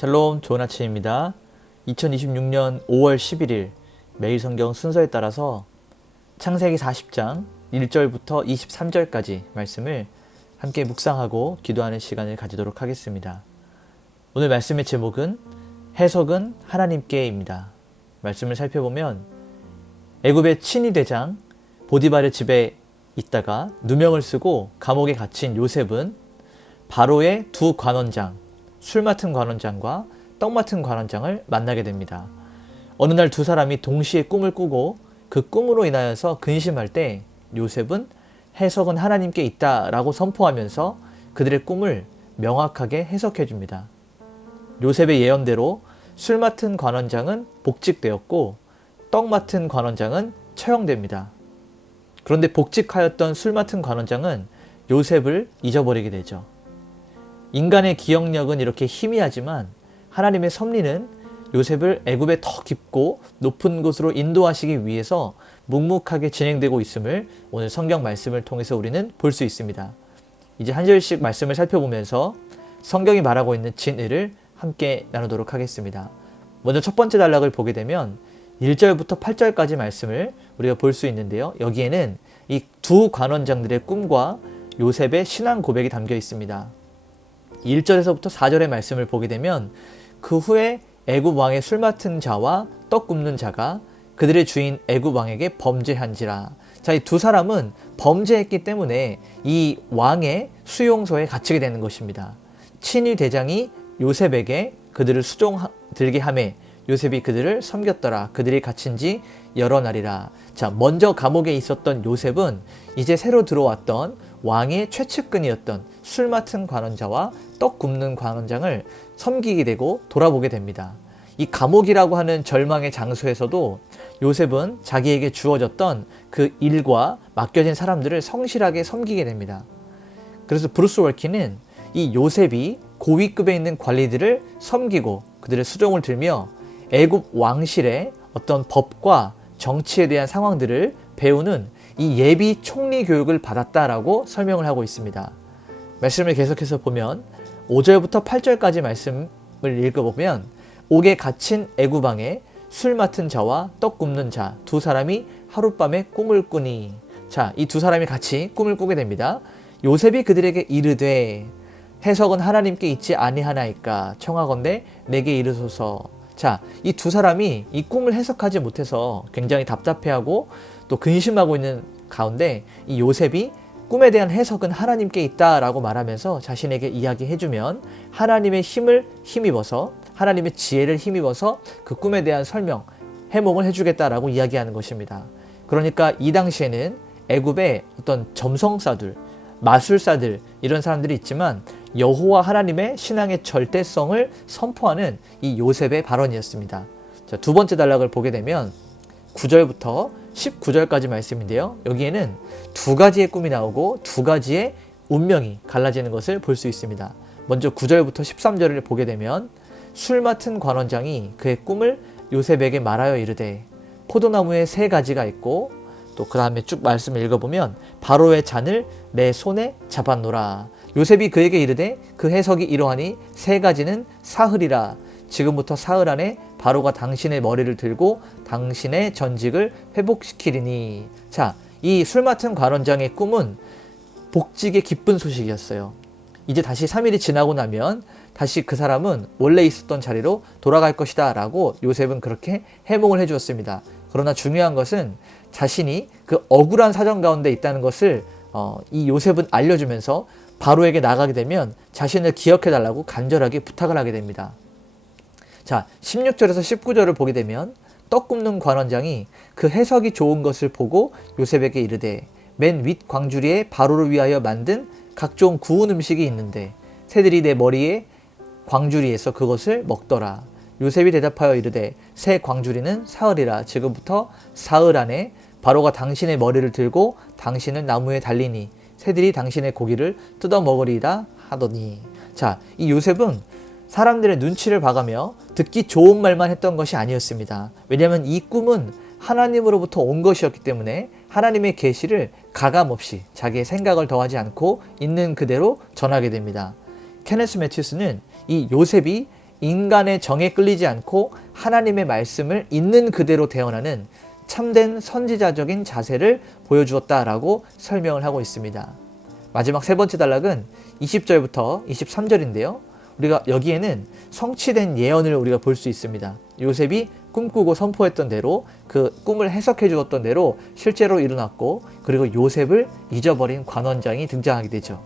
샬롬, 좋은 아침입니다. 2026년 5월 11일 매일 성경 순서에 따라서 창세기 40장 1절부터 23절까지 말씀을 함께 묵상하고 기도하는 시간을 가지도록 하겠습니다. 오늘 말씀의 제목은 해석은 하나님께입니다. 말씀을 살펴보면 애굽의 친위 대장 보디발의 집에 있다가 누명을 쓰고 감옥에 갇힌 요셉은 바로의 두 관원장, 술 맡은 관원장과 떡 맡은 관원장을 만나게 됩니다. 어느 날 두 사람이 동시에 꿈을 꾸고 그 꿈으로 인하여서 근심할 때 요셉은 해석은 하나님께 있다라고 선포하면서 그들의 꿈을 명확하게 해석해 줍니다. 요셉의 예언대로 술 맡은 관원장은 복직되었고 떡 맡은 관원장은 처형됩니다. 그런데 복직하였던 술 맡은 관원장은 요셉을 잊어버리게 되죠. 인간의 기억력은 이렇게 희미하지만 하나님의 섭리는 요셉을 애굽의 더 깊고 높은 곳으로 인도하시기 위해서 묵묵하게 진행되고 있음을 오늘 성경 말씀을 통해서 우리는 볼 수 있습니다. 이제 한 절씩 말씀을 살펴보면서 성경이 말하고 있는 진리를 함께 나누도록 하겠습니다. 먼저 첫 번째 단락을 보게 되면 1절부터 8절까지 말씀을 우리가 볼 수 있는데요. 여기에는 이 두 관원장들의 꿈과 요셉의 신앙 고백이 담겨 있습니다. 1절에서부터 4절의 말씀을 보게 되면 그 후에 애굽 왕의 술 맡은 자와 떡 굽는 자가 그들의 주인 애굽 왕에게 범죄한지라. 자, 이 두 사람은 범죄했기 때문에 이 왕의 수용소에 갇히게 되는 것입니다. 친위 대장이 요셉에게 그들을 수종들게 하매 요셉이 그들을 섬겼더라. 그들이 갇힌 지 여러 날이라. 자, 먼저 감옥에 있었던 요셉은 이제 새로 들어왔던 왕의 최측근이었던 술 맡은 관원자와 떡 굽는 관원장을 섬기게 되고 돌아보게 됩니다. 이 감옥이라고 하는 절망의 장소에서도 요셉은 자기에게 주어졌던 그 일과 맡겨진 사람들을 성실하게 섬기게 됩니다. 그래서 브루스 월키는 이 요셉이 고위급에 있는 관리들을 섬기고 그들의 수종을 들며 애굽 왕실의 어떤 법과 정치에 대한 상황들을 배우는 이 예비 총리 교육을 받았다라고 설명을 하고 있습니다. 말씀을 계속해서 보면 5절부터 8절까지 말씀을 읽어보면 옥에 갇힌 애굽 왕의 술 맡은 자와 떡 굽는 자 두 사람이 하룻밤에 꿈을 꾸니. 자, 이 두 사람이 같이 꿈을 꾸게 됩니다. 요셉이 그들에게 이르되 해석은 하나님께 있지 아니하나이까 청하건대 내게 이르소서. 자, 이 두 사람이 이 꿈을 해석하지 못해서 굉장히 답답해하고 또 근심하고 있는 가운데 이 요셉이 꿈에 대한 해석은 하나님께 있다라고 말하면서 자신에게 이야기해주면 하나님의 힘을 힘입어서 하나님의 지혜를 힘입어서 그 꿈에 대한 설명, 해몽을 해주겠다라고 이야기하는 것입니다. 그러니까 이 당시에는 애굽의 어떤 점성사들, 마술사들 이런 사람들이 있지만 여호와 하나님의 신앙의 절대성을 선포하는 이 요셉의 발언이었습니다. 자, 두 번째 단락을 보게 되면 9절부터 19절까지 말씀인데요. 여기에는 두 가지의 꿈이 나오고 두 가지의 운명이 갈라지는 것을 볼 수 있습니다. 먼저 9절부터 13절을 보게 되면 술 맡은 관원장이 그의 꿈을 요셉에게 말하여 이르되 포도나무에 세 가지가 있고 또 그 다음에 쭉 말씀을 읽어보면 바로의 잔을 내 손에 잡았노라. 요셉이 그에게 이르되 그 해석이 이러하니 세 가지는 사흘이라. 지금부터 사흘 안에 바로가 당신의 머리를 들고 당신의 전직을 회복시키리니. 자, 이 술 맡은 관원장의 꿈은 복직의 기쁜 소식이었어요. 이제 다시 3일이 지나고 나면 다시 그 사람은 원래 있었던 자리로 돌아갈 것이다 라고 요셉은 그렇게 해몽을 해주었습니다. 그러나 중요한 것은 자신이 그 억울한 사정 가운데 있다는 것을 이 요셉은 알려주면서 바로에게 나가게 되면 자신을 기억해달라고 간절하게 부탁을 하게 됩니다. 자, 16절에서 19절을 보게 되면 떡 굽는 관원장이 그 해석이 좋은 것을 보고 요셉에게 이르되 맨 윗 광주리에 바로를 위하여 만든 각종 구운 음식이 있는데 새들이 내 머리에 광주리에서 그것을 먹더라. 요셉이 대답하여 이르되 새 광주리는 사흘이라. 지금부터 사흘 안에 바로가 당신의 머리를 들고 당신을 나무에 달리니 새들이 당신의 고기를 뜯어 먹으리이다 하더니. 자, 이 요셉은 사람들의 눈치를 봐가며 듣기 좋은 말만 했던 것이 아니었습니다. 왜냐하면 이 꿈은 하나님으로부터 온 것이었기 때문에 하나님의 계시를 가감없이 자기의 생각을 더하지 않고 있는 그대로 전하게 됩니다. 케네스 매튜스는 이 요셉이 인간의 정에 끌리지 않고 하나님의 말씀을 있는 그대로 대언하는 참된 선지자적인 자세를 보여주었다라고 설명을 하고 있습니다. 마지막 세 번째 단락은 20절부터 23절인데요. 우리가 여기에는 성취된 예언을 우리가 볼 수 있습니다. 요셉이 꿈꾸고 선포했던 대로 그 꿈을 해석해 주었던 대로 실제로 일어났고, 그리고 요셉을 잊어버린 관원장이 등장하게 되죠.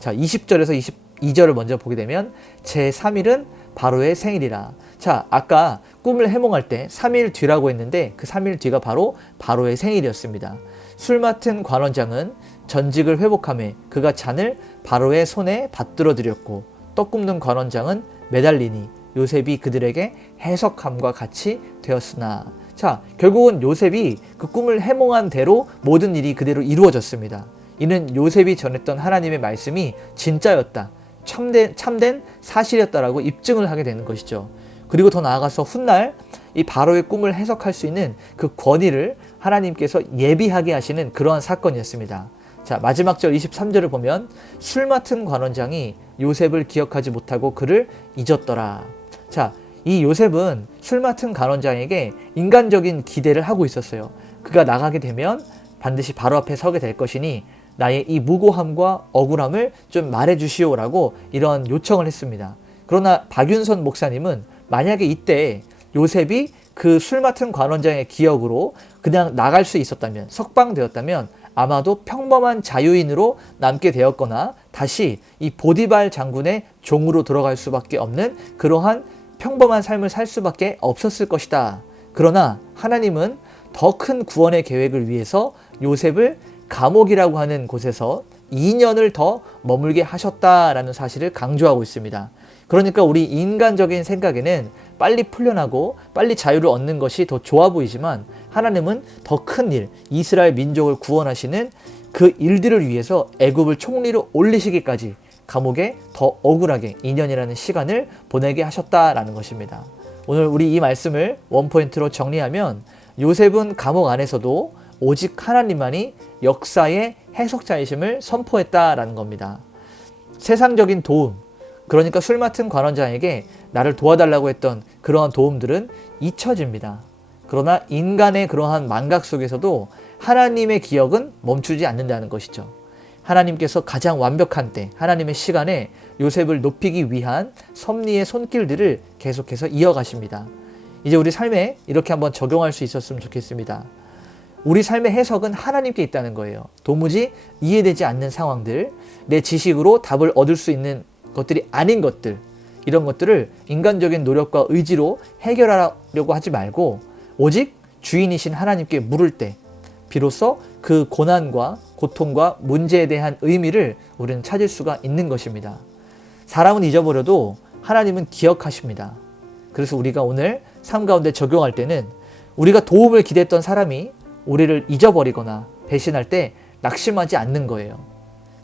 자, 20절에서 22절을 먼저 보게 되면 제3일은 바로의 생일이라. 자, 아까 꿈을 해몽할 때 3일 뒤라고 했는데 그 3일 뒤가 바로 바로의 생일이었습니다. 술 맡은 관원장은 전직을 회복하며 그가 잔을 바로의 손에 받들어 드렸고, 떡 굽는 관원장은 매달리니 요셉이 그들에게 해석함과 같이 되었으나. 자, 결국은 요셉이 그 꿈을 해몽한 대로 모든 일이 그대로 이루어졌습니다. 이는 요셉이 전했던 하나님의 말씀이 진짜였다, 참된 사실이었다라고 입증을 하게 되는 것이죠. 그리고 더 나아가서 훗날 이 바로의 꿈을 해석할 수 있는 그 권위를 하나님께서 예비하게 하시는 그러한 사건이었습니다. 자, 마지막 절 23절을 보면 술 맡은 관원장이 요셉을 기억하지 못하고 그를 잊었더라. 자, 이 요셉은 술 맡은 관원장에게 인간적인 기대를 하고 있었어요. 그가 나가게 되면 반드시 바로 앞에 서게 될 것이니 나의 이 무고함과 억울함을 좀 말해주시오라고 이런 요청을 했습니다. 그러나 박윤선 목사님은 만약에 이때 요셉이 그 술 맡은 관원장의 기억으로 그냥 나갈 수 있었다면, 석방되었다면 아마도 평범한 자유인으로 남게 되었거나 다시 이 보디발 장군의 종으로 들어갈 수밖에 없는 그러한 평범한 삶을 살 수밖에 없었을 것이다. 그러나 하나님은 더 큰 구원의 계획을 위해서 요셉을 감옥이라고 하는 곳에서 2년을 더 머물게 하셨다라는 사실을 강조하고 있습니다. 그러니까 우리 인간적인 생각에는 빨리 풀려나고 빨리 자유를 얻는 것이 더 좋아 보이지만, 하나님은 더 큰 일, 이스라엘 민족을 구원하시는 그 일들을 위해서 애굽을 총리로 올리시기까지 감옥에 더 억울하게 2년이라는 시간을 보내게 하셨다라는 것입니다. 오늘 우리 이 말씀을 원포인트로 정리하면, 요셉은 감옥 안에서도 오직 하나님만이 역사의 해석자이심을 선포했다라는 겁니다. 세상적인 도움, 그러니까 술 맡은 관원장에게 나를 도와달라고 했던 그러한 도움들은 잊혀집니다. 그러나 인간의 그러한 망각 속에서도 하나님의 기억은 멈추지 않는다는 것이죠. 하나님께서 가장 완벽한 때, 하나님의 시간에 요셉을 높이기 위한 섭리의 손길들을 계속해서 이어가십니다. 이제 우리 삶에 이렇게 한번 적용할 수 있었으면 좋겠습니다. 우리 삶의 해석은 하나님께 있다는 거예요. 도무지 이해되지 않는 상황들, 내 지식으로 답을 얻을 수 있는 것들이 아닌 것들, 이런 것들을 인간적인 노력과 의지로 해결하려고 하지 말고 오직 주인이신 하나님께 물을 때 비로소 그 고난과 고통과 문제에 대한 의미를 우리는 찾을 수가 있는 것입니다. 사람은 잊어버려도 하나님은 기억하십니다. 그래서 우리가 오늘 삶 가운데 적용할 때는 우리가 도움을 기대했던 사람이 우리를 잊어버리거나 배신할 때 낙심하지 않는 거예요.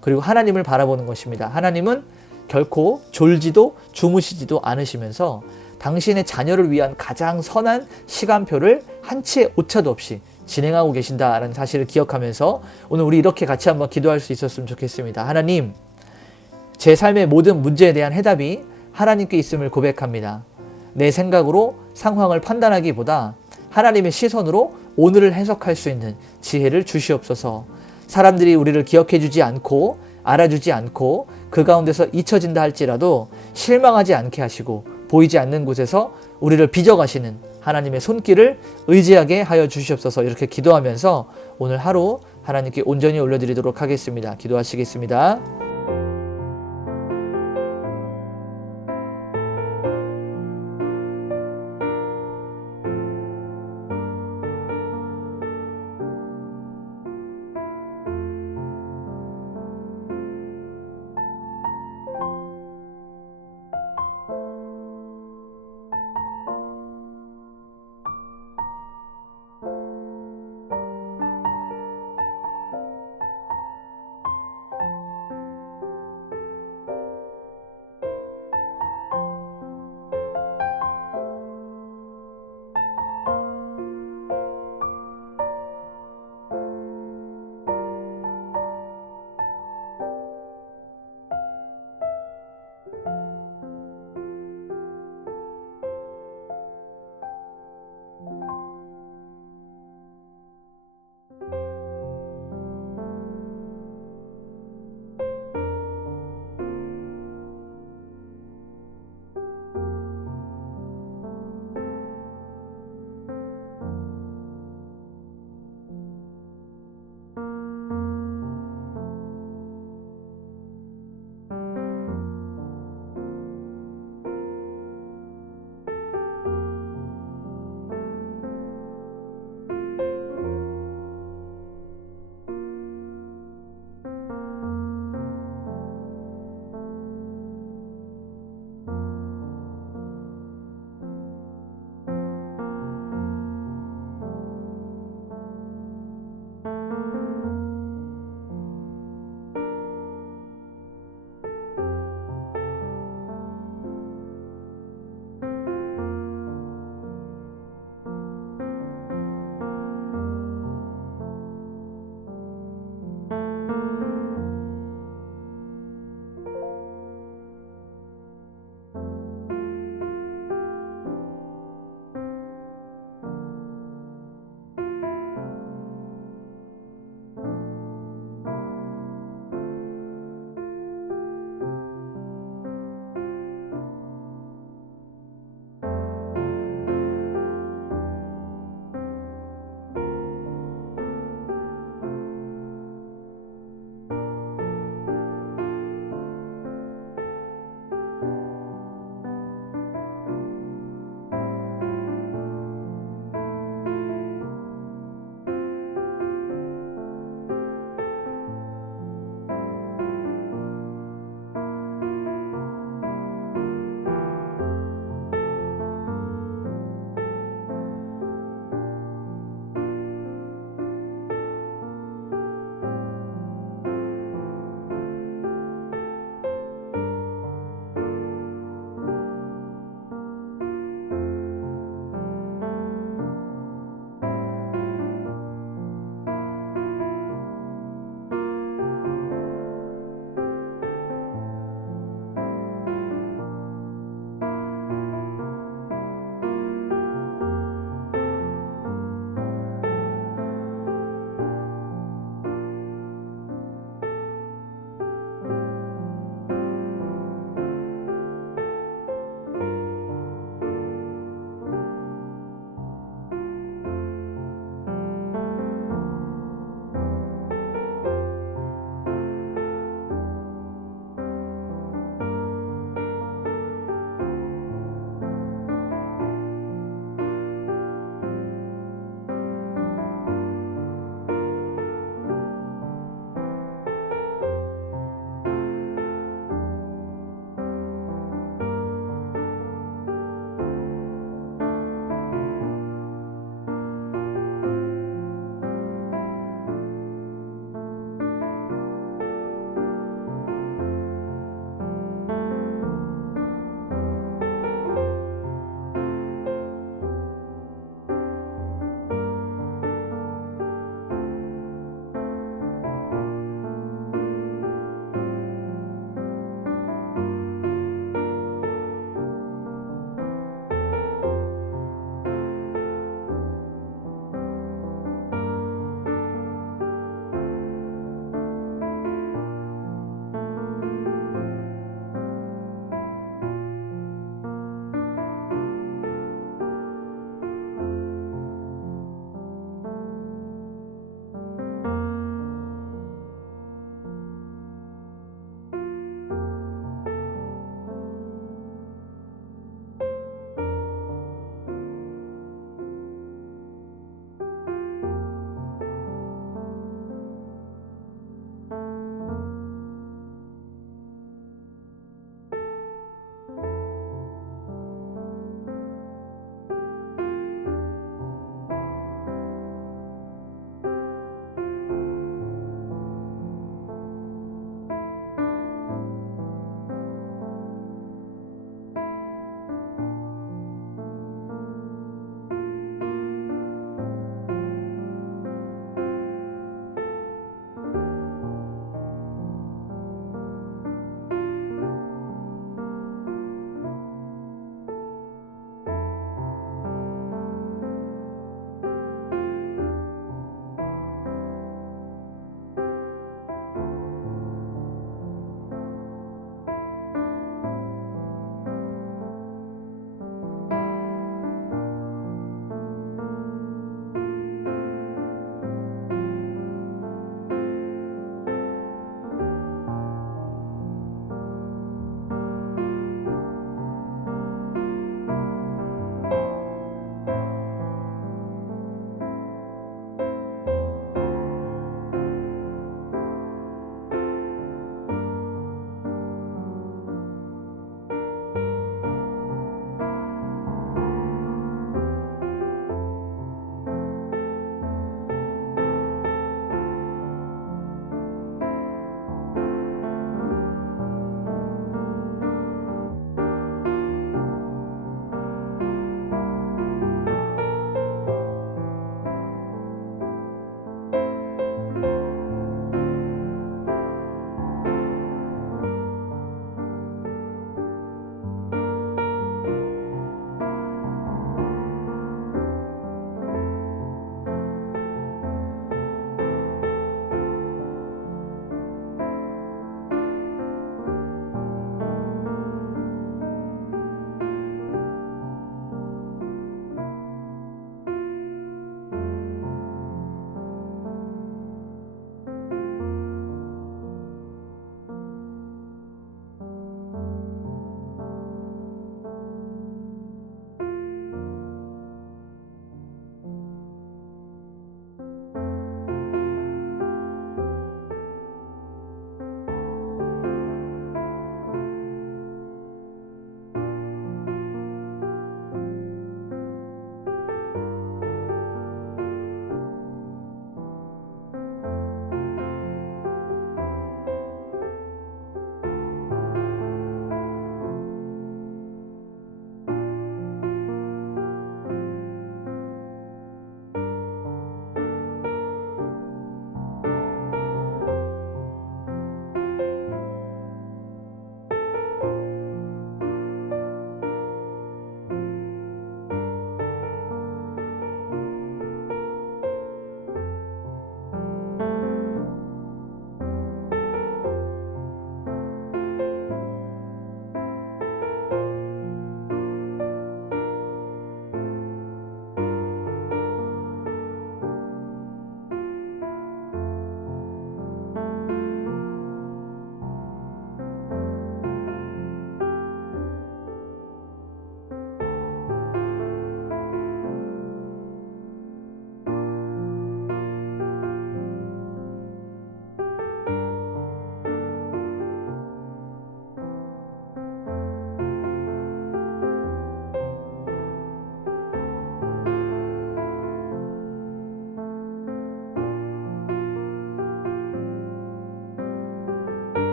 그리고 하나님을 바라보는 것입니다. 하나님은 결코 졸지도 주무시지도 않으시면서 당신의 자녀를 위한 가장 선한 시간표를 한치의 오차도 없이 진행하고 계신다라는 사실을 기억하면서 오늘 우리 이렇게 같이 한번 기도할 수 있었으면 좋겠습니다. 하나님, 제 삶의 모든 문제에 대한 해답이 하나님께 있음을 고백합니다. 내 생각으로 상황을 판단하기보다 하나님의 시선으로 오늘을 해석할 수 있는 지혜를 주시옵소서. 사람들이 우리를 기억해 주지 않고 알아주지 않고 그 가운데서 잊혀진다 할지라도 실망하지 않게 하시고 보이지 않는 곳에서 우리를 빚어가시는 하나님의 손길을 의지하게 하여 주시옵소서. 이렇게 기도하면서 오늘 하루 하나님께 온전히 올려드리도록 하겠습니다. 기도하시겠습니다.